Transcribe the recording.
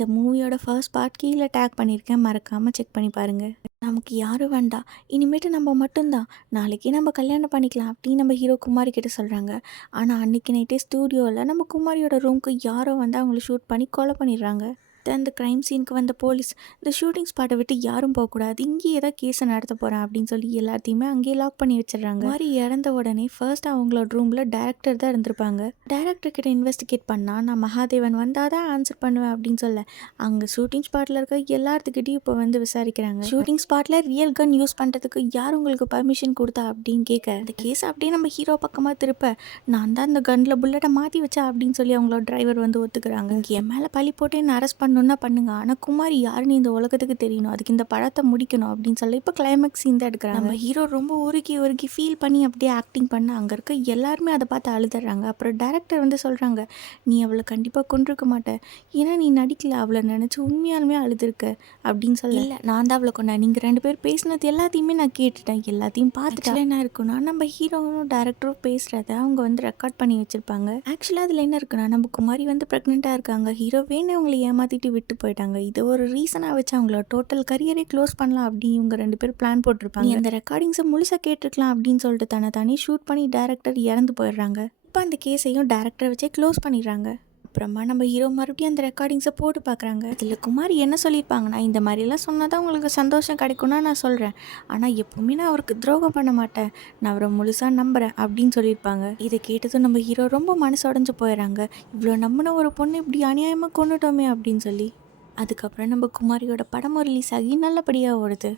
இந்த மூவியோட first part கீழே டேக் பண்ணியிருக்கேன், மறக்காமல் செக் பண்ணி பாருங்கள். நமக்கு யாரும் வேண்டாம், இனிமேட்டு நம்ம மட்டும்தான், நாளைக்கே நம்ம கல்யாணம் பண்ணிக்கலாம் அப்படின்னு நம்ம ஹீரோ குமாரி கிட்ட சொல்கிறாங்க. ஆனால் அன்றைக்கி நைட்டே ஸ்டூடியோவில் நம்ம குமாரியோட ரூமுக்கு யாரோ வந்து அவங்கள ஷூட் பண்ணி கொலை பண்ணிடுறாங்க. அந்த க்ரைம் சீனுக்கு வந்த போலீஸ் இந்த ஷூட்டிங் ஸ்பாட்டை விட்டு யாரும் போகக்கூடாது, இங்கேயே தான் கேஸை நடத்த போகிறேன் அப்படின்னு சொல்லி எல்லாத்தையுமே அங்கேயே லாக் பண்ணி வச்சிடுறாங்க. மாதிரி இறந்த உடனே ஃபர்ஸ்ட் அவங்களோட ரூமில் டேரக்டர் தான் இருந்திருப்பாங்க. டேரக்டர் கிட்ட இன்வெஸ்டிகேட் பண்ணால் நான் மகாதேவன் வந்தால் தான் ஆன்சர் பண்ணுவேன் அப்படின்னு சொல்ல அங்கே ஷூட்டிங் ஸ்பாட்டில் இருக்க எல்லாத்துக்கிட்டையும் இப்போ வந்து விசாரிக்கிறாங்க. ஷூட்டிங் ஸ்பாட்டில் ரியல் கன் யூஸ் பண்ணுறதுக்கு யார் உங்களுக்கு பர்மிஷன் கொடுத்தா அப்படின்னு கேட்க அந்த கேஸ் அப்படியே நம்ம ஹீரோ பக்கமாக திருப்ப நான் தான் அந்த கன்னில் புல்லட்டை மாற்றி வச்சா அப்படின்னு சொல்லி அவங்களோட டிரைவர் வந்து ஒத்துக்கிறாங்க. இங்கே என் மேலே பழி போட்டு என்ன அரெஸ்ட் பண்ணணும்னா பண்ணுங்க, ஆனால் குமாரி யாருன்னு இந்த உலகத்துக்கு தெரியணும், அதுக்கு இந்த படத்தை முடிக்கணும் அப்படின்னு சொல்லி இப்போ கிளைமேக்ஸ் சீன் தான் எடுக்கிறாங்க. நம்ம ஹீரோ ரொம்ப உருக்கி ஃபீல் பண்ணி அப்படியே ஆக்டிங் பண்ண அங்கே இருக்க எல்லாருமே அதை பார்த்து அழுதுறாங்க. அப்புறம் டேரக்டர் வந்து சொல்கிறாங்க, நீ அவளை கண்டிப்பாக கொண்டிருக்க மாட்டேன், ஏன்னா நீ நடிக்கல, அவளை நினச்சி உண்மையாலுமே அழுதுருக்க அப்படின்னு சொல்ல. இல்லை, நான் தான் அவளை கொண்டேன், நீங்கள் 2 பேர் பேசினது எல்லாத்தையுமே நான் கேட்டுட்டேன், எல்லாத்தையும் பார்த்துட்டு என்ன இருக்குன்னா நம்ம ஹீரோவும் டேரக்டரும் பேசுகிறத அவங்க வந்து ரெக்கார்ட் பண்ணி வச்சுருப்பாங்க. ஆக்சுவலாக அதில் என்ன இருக்குன்னா நம்ம குமாரி வந்து ப்ரெக்னெண்ட்டாக இருக்காங்க, ஹீரோ வேணும் அவங்களை ஏமாற்றிட்டு விட்டு போயிட்டாங்க. இது ஒரு ரீசனாக வச்சு அவங்களோட டோட்டல் கரியரே க்ளோஸ் பண்ணலாம் அப்படின்னு இவங்க 2 பேர் பிளான் போட்டிருப்பாங்க. அந்த ரெக்கார்டிங்ஸை முழுசாக கேட்டிருக்கலாம் அப்படின்னு சொல்லிட்டு தானே ஷூட் பண்ணி டேரக்டர் இறந்து போயிடுறாங்க. இப்போ அந்த கேஸையும் டேரக்டரை வச்சே க்ளோஸ் பண்ணிடுறாங்க. அப்புறமா நம்ம ஹீரோ மறுபடியும் அந்த ரெக்கார்டிங்ஸை போட்டு பார்க்குறாங்க. அதில் குமார் என்ன சொல்லியிருப்பாங்கன்னா, இந்த மாதிரிலாம் சொன்னால் தான் உங்களுக்கு சந்தோஷம் கிடைக்கும்னா நான் சொல்கிறேன், ஆனால் எப்போவுமே நான் அவருக்கு துரோகம் பண்ண மாட்டேன், நான் அவரை முழுசாக நம்புகிறேன் அப்படின்னு சொல்லியிருப்பாங்க. இதை கேட்டதும் நம்ம ஹீரோ ரொம்ப மனசு உடஞ்சு போயிடறாங்க. இவ்வளோ நம்பின ஒரு பொண்ணு இப்படி அநியாயமாக கொண்டுட்டோமே அப்படின்னு சொல்லி. அதுக்கப்புறம் நம்ம குமாரியோட படமும் ரிலீஸ் ஆகி நல்லபடியாக ஓடுது.